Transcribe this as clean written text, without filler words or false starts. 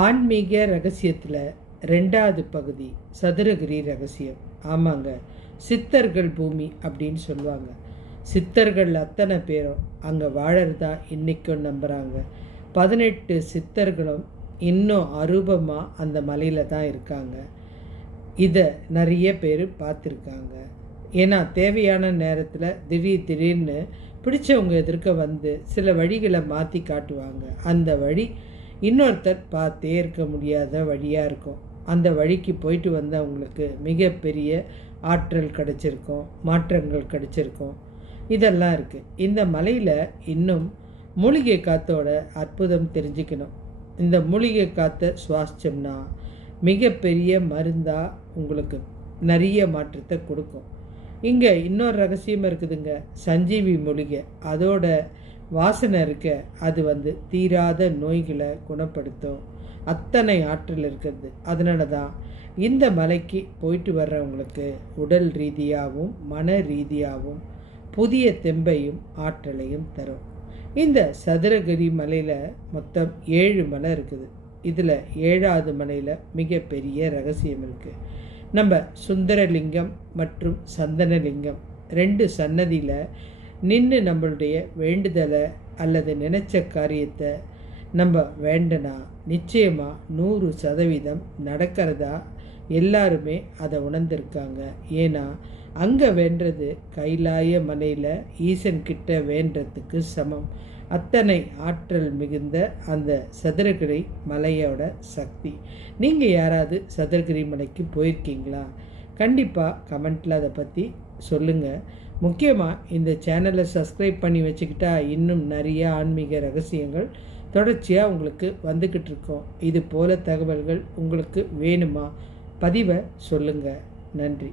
ஆன்மீக ரகசியத்தில் 2வது பகுதி சதுரகிரி ரகசியம். ஆமாங்க, சித்தர்கள் பூமி அப்படின்னு சொல்லுவாங்க. சித்தர்கள் அத்தனை பேரும் அங்கே வாழறதா இன்றைக்கும் நம்புகிறாங்க. 18 சித்தர்களும் இன்னும் அரூபமாக அந்த மலையில் தான் இருக்காங்க. இதை நிறைய பேர் பார்த்துருக்காங்க. ஏன்னா தேவையான நேரத்தில் திடீர்னு பிடிச்சவங்க எதிர்க்க வந்து சில வழிகளை மாற்றி காட்டுவாங்க. அந்த வழி இன்னொருத்தர் பார்த்தே இருக்க முடியாத வழியாக இருக்கும். அந்த வழிக்கு போயிட்டு வந்தவங்களுக்கு மிகப்பெரிய ஆற்றல் கிடச்சிருக்கும், மாற்றங்கள் கிடச்சிருக்கும். இதெல்லாம் இருக்குது. இந்த மலையில் இன்னும் மூலிகை காற்றோட அற்புதம் தெரிஞ்சுக்கணும். இந்த மூலிகை காற்றை சுவாசிச்சோம்னா மிகப்பெரிய மருந்தாக உங்களுக்கு நிறைய மாற்றத்தை கொடுக்கும். இங்கே இன்னொரு ரகசியம் இருக்குதுங்க. சஞ்சீவி மூலிகை, அதோட வாசனை இருக்க அது தீராத நோய்களை குணப்படுத்தும். அத்தனை ஆற்றல் இருக்கிறது. அதனால தான் இந்த மலைக்கு போயிட்டு வர்றவங்களுக்கு உடல் ரீதியாகவும் மன ரீதியாகவும் புதிய தெம்பையும் ஆற்றலையும் தரும். இந்த சதுரகிரி மலையில் மொத்தம் 7 மலை இருக்குது. இதில் 7வது மலையில் மிகப்பெரிய ரகசியம் இருக்குது. நம்ம சுந்தரலிங்கம் மற்றும் சந்தனலிங்கம் 2 சன்னதியில் நின்று நம்மளுடைய வேண்டுதலை அல்லது நினைச்ச காரியத்தை நம்ம வேண்டனா நிச்சயமாக 100% நடக்கிறதா எல்லாருமே அதை உணர்ந்திருக்காங்க. ஏன்னா அங்கே வேண்டது கைலாய மலையில் ஈசன்கிட்ட வேண்டதுக்கு சமம். அத்தனை ஆற்றல் மிகுந்த அந்த சதுரகிரி மலையோட சக்தி. நீங்கள் யாராவது சதுரகிரி மலைக்கு போயிருக்கீங்களா? கண்டிப்பாக கமெண்ட்டில் அதை பற்றி சொல்லுங்கள். முக்கியமாக இந்த சேனலை சப்ஸ்கிரைப் பண்ணி வச்சுக்கிட்டா இன்னும் நிறைய ஆன்மீக ரகசியங்கள் தொடர்ச்சியாக உங்களுக்கு வந்துக்கிட்டு இருக்கோம். இது போல தகவல்கள் உங்களுக்கு வேணுமா? பதிவை சொல்லுங்கள். நன்றி.